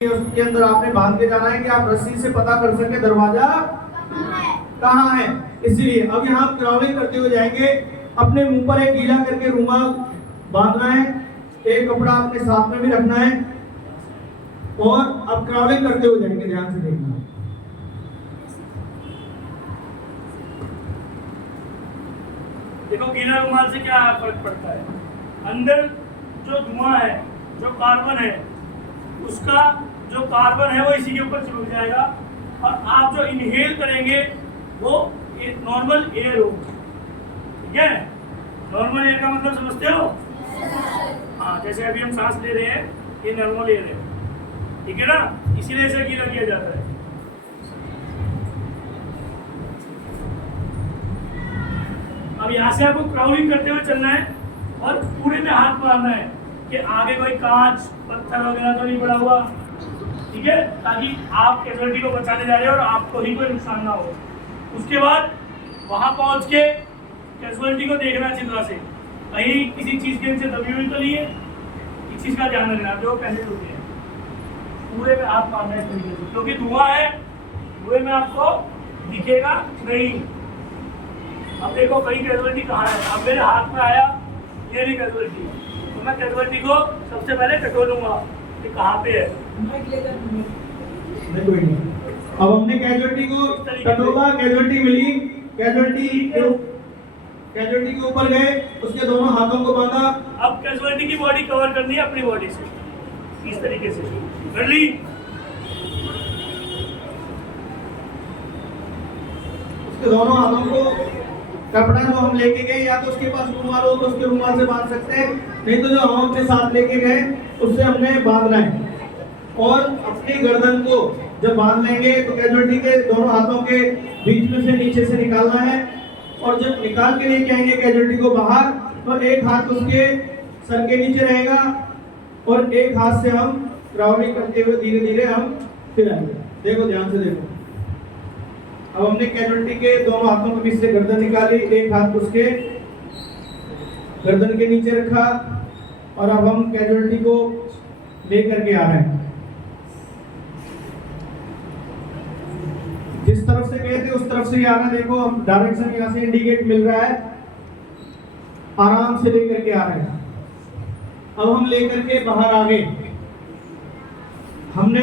उसके अंदर आपने बांध के जाना है कि आप रस्सी से पता कर सके दरवाजा कहाँ है। इसीलिए अब यहाँ क्राउलिंग करते हुए जाएंगे। अपने मुंह पर एक गीला करके रुमाल बांधना है, एक कपड़ा अपने साथ में भी रखना है और अब क्राउलिंग करते हुए जाएंगे। ध्यान से देखना। देखो गीला रुमाल से क्या फर्क पड़ता है। अंदर जो धुआं है, जो कार्बन है, उसका जो कार्बन है वो इसी के ऊपर चिपक जाएगा और आप जो इनहेल करेंगे वो नॉर्मल एयर हो। ठीक है, नॉर्मल एयर का मतलब समझते हो? हाँ, जैसे अभी हम सांस ले रहे हैं, ये नॉर्मल एयर है। ठीक है ना, इसीलिए इसे गीला किया जाता है। अब यहाँ से आपको क्राउलिंग करते हुए चलना है और पूरे में हाथ मारना है कि आगे कोई कांच पत्थर वगैरह तो नहीं पड़ा हुआ। ठीक है, ताकि आप कैजुअलिटी को बचाने जा रहे हो और आपको ही कोई नुकसान ना हो। उसके बाद वहां पहुंच के कैजुअलिटी को देखना अच्छी तरह से, कहीं किसी चीज के नीचे दबी हुई तो नहीं है। इस चीज का ध्यान रखना जो पहले होती है। पूरे में हाथ मारना है इस तरीके से, क्योंकि धुआं है, धुएं में आपको दिखेगा नहीं। अब देखो कहीं कैजुअलिटी कहाँ है। अब मेरे हाथ में आया, ये नहीं कैजुअलिटी, तो मैं कैजुअलिटी को सबसे पहले टटोलूंगा कि कहाँ पे है। अब हमने कैजुअलिटी को टटोला, कैजुअलिटी मिली, कैजुअलिटी के ऊपर गए, उसके दोनों हाथों को बांधा। अब कैजुअलिटी की बॉडी कवर करनी है अपनी बॉडी से, इस तरीके से कर ली। उसके दोनों हाथों को कपड़ा जो हम लेके गए, या तो उसके पास रुमाल हो तो उसके रुमाल से बांध सकते हैं, नहीं तो जो हम अपने साथ लेके गए उससे हमने बांधना है। और अपनी गर्दन को जब बांध लेंगे तो कैजुअलिटी के दोनों हाथों के बीच में से नीचे से निकालना है और जब निकाल के लेके आएंगे कैजुअलिटी को बाहर, तो एक हाथ उसके सर के नीचे रहेगा और एक हाथ से हम क्राउलिंग करते हुए धीरे धीरे हम फिर आएंगे। देखो ध्यान से देखो। अब हमने कैजुअलिटी के दोनों हाथों के बीच से गर्दन निकाली, एक हाथ उसके गर्दन के नीचे रखा और अब हम कैजुअलिटी को लेकर के आ रहे हैं। जिस तरफ से गए थे उस तरफ से ही आना। देखो हम डायरेक्शन यहाँ से इंडिकेट मिल रहा है, आराम से लेकर के आ रहे हैं। अब हम लेकर के बाहर आ गए। हमने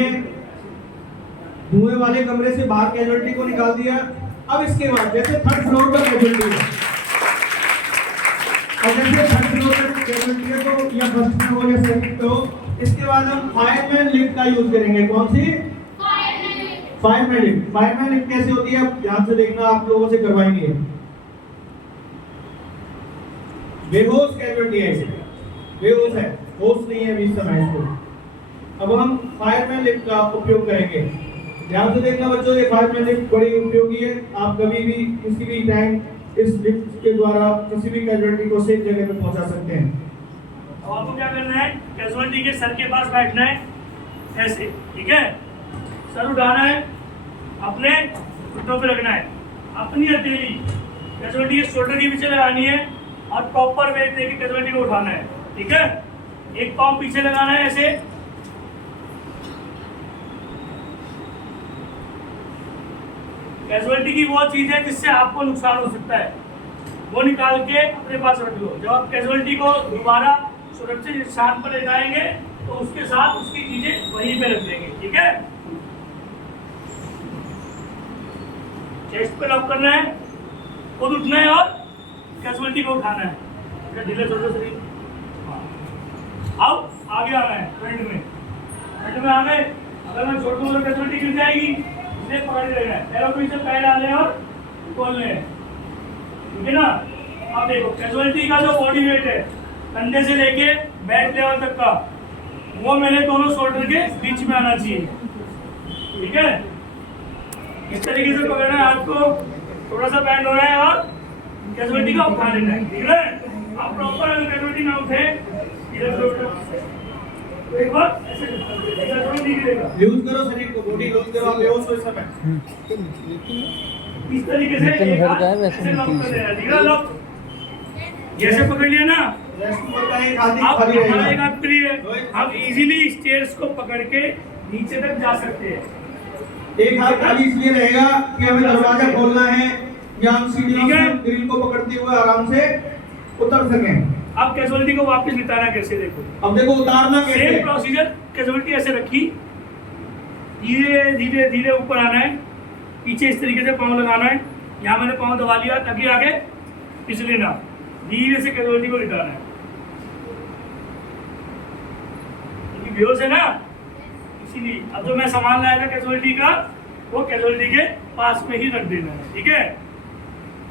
धुएं वाले कमरे से बाहर कैजुअलिटी को निकाल दिया। अब इसके बाद जैसे थर्ड फ्लोर पर कैजुअलिटी है, और जैसे थर्ड फ्लोर पर कैजुअलिटी है तो या फर्स्ट फ्लोर या सेकंड फ्लोर, इसके बाद हम फायरमैन लिफ्ट का यूज करेंगे। कौन सी? Fireman lift. फायरमैन लिफ्ट कैसे होती है, ध्यान से देखना, आप लोगों से करवाएंगे। बेहोश कैजुअलिटी है, इसे बेहोश है, होश नहीं है इस समय इसको। अब हम फायरमैन लिफ्ट का उपयोग करेंगे। ध्यान से देखना बच्चों, ये फायरमैन लिफ्ट बड़ी उपयोगी है। आप कभी भी किसी भी टाइम इस लिफ्ट के द्वारा किसी भी कैजुअलिटी को सेफ जगह पे पहुंचा सकते हैं। अब आपको क्या करना है, कैजुअलिटी के सर के पास बैठना है ऐसे। ठीक है, सर उठाना है, अपने घुटनों पे रखना है, अपनी हथेली कैजुअलिटी के शोल्डर के पीछे लगानी है और प्रॉपर वेट देके कैजुअलिटी को उठाना है। ठीक है, एक पाँव पीछे लगाना है ऐसे। कैजुअलिटी की वो चीज है जिससे आपको नुकसान हो सकता है, वो निकाल के अपने पास रख लो। जब आप कैजुअलिटी को दोबारा सुरक्षित स्थान पर ले जाएंगे तो उसके साथ उसकी चीजें वहीं पे रख देंगे। ठीक है, चेस्ट पे लॉक करना है, खुद उठना है और कैजुअलिटी को उठाना है। ढीले छोटे शरीर। अब आगे आना है, फ्रंट में आ गए। अगर मैं छोड़ दूँ तो कैजुअलिटी गिर जाएगी, इसे पकड़ लेना है, पैरों के पीछे पैर डालने और खोलने हैं। ठीक है ना। अब देखो कैजुअलिटी का जो बॉडी वेट है कंधे से लेके बैक लेवल तक का, वो मेरे दोनों शोल्डर के बीच में आना चाहिए। ठीक है, इस तरीके से पकड़ना है आपको, थोड़ा सा बैंड हो रहा है और कैजुअलिटी का उठा लेना है। ठीक है, आप प्रॉपर अगर कैजुअलिटी ना उठे तो एक बार ऐसे यूज करो शरीर को, बॉडी यूज करो, आप बेहोश हो इस समय। इस तरीके से एक हाथ ऐसे लॉक कर देना। ठीक है, लॉक जैसे पकड़ लिया ना, रेस्ट ऊपर का एक हाथ अब खाली हमारा रहेगा। एक हाथ फ्री है। हम इजीली स्टेयर्स को पकड़ के नीचे तक जा सकते हैं। एक हाथ खाली इसलिए रहेगा कि हमें दरवाजा खोलना है या हम सीढ़ियों ठीक है। से ग्रिल को पकड़ते हुए आराम से उतर सकें। अब कैजुअलिटी को वापस निकालना कैसे, देखो अब देखो उतारना कैसे सेम है। प्रोसीजर। कैजुअलिटी ऐसे रखी, धीरे धीरे धीरे ऊपर आना है, पीछे इस तरीके से पाँव लगाना है, यहाँ मैंने पाँव दबा लिया ताकि आगे फिसले ना, धीरे से कैजुअलिटी को निकालना है। क्योंकि बेहोश है ना, इसीलिए अब जो मैं सामान लाया था कैजुअलिटी का, वो कैजुअलिटी के पास में ही रख देना है, ठीक है।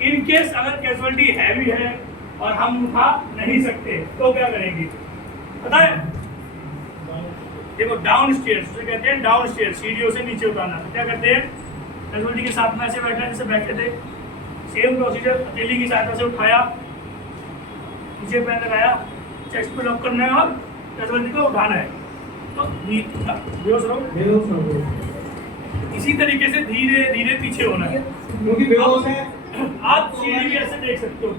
इन केस अगर कैजुअलिटी हैवी है और हम उठा नहीं सकते तो क्या करेंगे पता है? देखो डाउन स्टेयर्स उसे कहते हैं, डाउन स्टेयर्स सीढ़ियों से नीचे उतारना। तो क्या करते हैं, कैजुअलिटी के साथ में ऐसे बैठा जैसे बैठे थे, सेम प्रोसीजर, हथेली की सहायता से उठाया, नीचे पैर लगाया, चेस्ट पे लॉक करना है और कैजुअलिटी को उठाना है। तो बेहोश रहो, इसी तरीके से धीरे धीरे पीछे होना है। क्योंकि बेहोश है। आप सीढ़ी भी ऐसे देख सकते हो,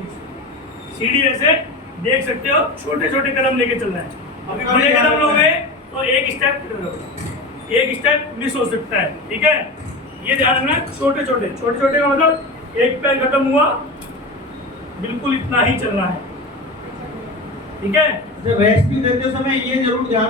सीढ़ी ऐसे देख सकते हो, छोटे छोटे कदम लेके चलना है। अभी बड़े कदम लोगे तो एक स्टेप मिस हो सकता है, ठीक है। ये ध्यान रखना, छोटे छोटे का मतलब एक पैर खत्म हुआ, बिल्कुल इतना ही चलना है, ठीक है। रेस्ट भी देते समय ये जरूर ध्यान